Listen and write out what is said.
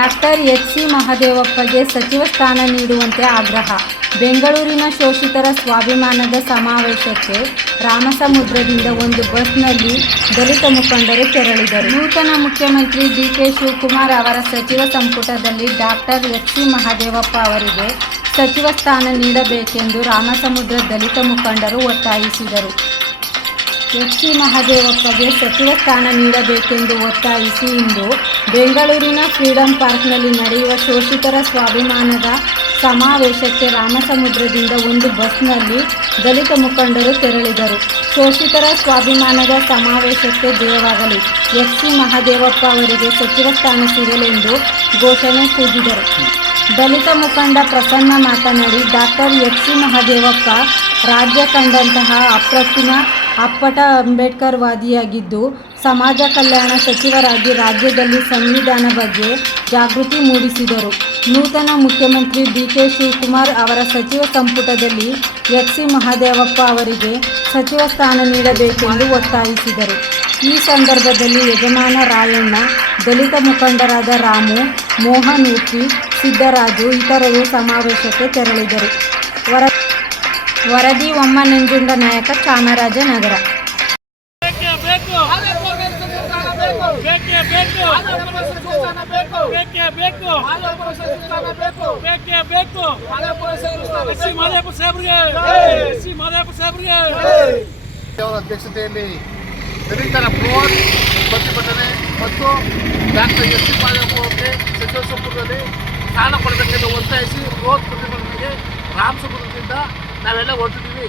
Doctor ಎಚ್.ಸಿ. ಮಹದೇವಪ್ಪಗೆ ಸಚಿವ ಸ್ಥಾನ ನೀಡುವಂತೆ ಆಗ್ರಹ. ಬೆಂಗಳೂರಿನ ಶೋಷಿತರ ಸ್ವಾಭಿಮಾನದ ಸಮಾವೇಶಕ್ಕೆ ರಾಮಸಮುದ್ರದಿಂದ ಒಂದು ಬಸ್ನಲ್ಲಿ ದಲಿತ ಮುಖಂಡರು ತೆರಳಿದರು. ನೂತನ ಮುಖ್ಯಮಂತ್ರಿ ಡಿ.ಕೆ. ಶಿವಕುಮಾರ್ ಅವರ ಸಚಿವ ಸಂಪುಟದಲ್ಲಿ ಡಾಕ್ಟರ್ ಎಚ್.ಸಿ. ಮಹದೇವಪ್ಪ ಅವರಿಗೆ ಸಚಿವ ಸ್ಥಾನ ನೀಡಬೇಕೆಂದು ರಾಮಸಮುದ್ರ ದಲಿತ ಮುಖಂಡರು ಒತ್ತಾಯಿಸಿದರು. ಎಚ್.ಸಿ. ಮಹದೇವಪ್ಪಗೆ ಸಚಿವ ಸ್ಥಾನ ನೀಡಬೇಕೆಂದು ಒತ್ತಾಯಿಸಿ ಇಂದು ಬೆಂಗಳೂರಿನ ಫ್ರೀಡಂ ಪಾರ್ಕ್ನಲ್ಲಿ ನಡೆಯುವ ಶೋಷಿತರ ಸ್ವಾಭಿಮಾನದ ಸಮಾವೇಶಕ್ಕೆ ರಾಮಸಮುದ್ರದಿಂದ ಒಂದು ಬಸ್ನಲ್ಲಿ ದಲಿತ ಮುಖಂಡರು ತೆರಳಿದರು. ಶೋಷಿತರ ಸ್ವಾಭಿಮಾನದ ಸಮಾವೇಶಕ್ಕೆ ಜಯವಾಗಲಿ, ಎಚ್.ಸಿ. ಮಹದೇವಪ್ಪ ಅವರಿಗೆ ಸಚಿವ ಸ್ಥಾನ ಸಿಗಲೆಂದು ಘೋಷಣೆ ಕೂಗಿದರು. ದಲಿತ ಮುಖಂಡ ಪ್ರಸನ್ನ ಮಾತನಾಡಿ, ಡಾಕ್ಟರ್ ಎಚ್.ಸಿ. ಮಹದೇವಪ್ಪ ರಾಜ್ಯ ಕಂಡಂತಹ ಅಪ್ರತಿಮ ಅಪ್ಪಟ ಅಂಬೇಡ್ಕರ್ ವಾದಿಯಾಗಿದ್ದು, ಸಮಾಜ ಕಲ್ಯಾಣ ಸಚಿವರಾಗಿ ರಾಜ್ಯದಲ್ಲಿ ಸಂವಿಧಾನ ಬಗ್ಗೆ ಜಾಗೃತಿ ಮೂಡಿಸಿದರು. ನೂತನ ಮುಖ್ಯಮಂತ್ರಿ ಡಿ.ಕೆ. ಶಿವಕುಮಾರ್ ಅವರ ಸಚಿವ ಸಂಪುಟದಲ್ಲಿ ಎಚ್.ಸಿ. ಮಹದೇವಪ್ಪ ಅವರಿಗೆ ಸಚಿವ ಸ್ಥಾನ ನೀಡಬೇಕೆಂದು ಒತ್ತಾಯಿಸಿದರು. ಈ ಸಂದರ್ಭದಲ್ಲಿ ಯಜಮಾನ ರಾಯಣ್ಣ, ದಲಿತ ಮುಖಂಡರಾದ ರಾಮು, ಮೋಹನ್ ಉಪ್ಪಿ, ಸಿದ್ದರಾಜು ಇತರರು ಸಮಾವೇಶಕ್ಕೆ ತೆರಳಿದರು. ವರದಿ ಒಮ್ಮ ನಂಜುಂಡ ನಾಯಕ, ಚಾಮರಾಜನಗರ. ಅಧ್ಯಕ್ಷತೆಯಲ್ಲಿ ದಲಿತರ ಬೃಹತ್ ಪ್ರತಿಭಟನೆ ಮತ್ತು ಡಾಕ್ಟರ್ ಎಚ್.ಸಿ. ಮಹದೇವಪ್ಪ ಅವರಿಗೆ ಸಚಿವ ಸಂಪುಟದಲ್ಲಿ ಸ್ಥಾನ ಕೊಡಬೇಕೆಂದು ಒತ್ತಾಯಿಸಿ ಬೃಹತ್ ಪ್ರತಿಭಟನೆಗೆ ರಾಮಸಮುದ್ರದಿಂದ ನಾವೆಲ್ಲ ಹೊರಟಿದ್ದೀವಿ.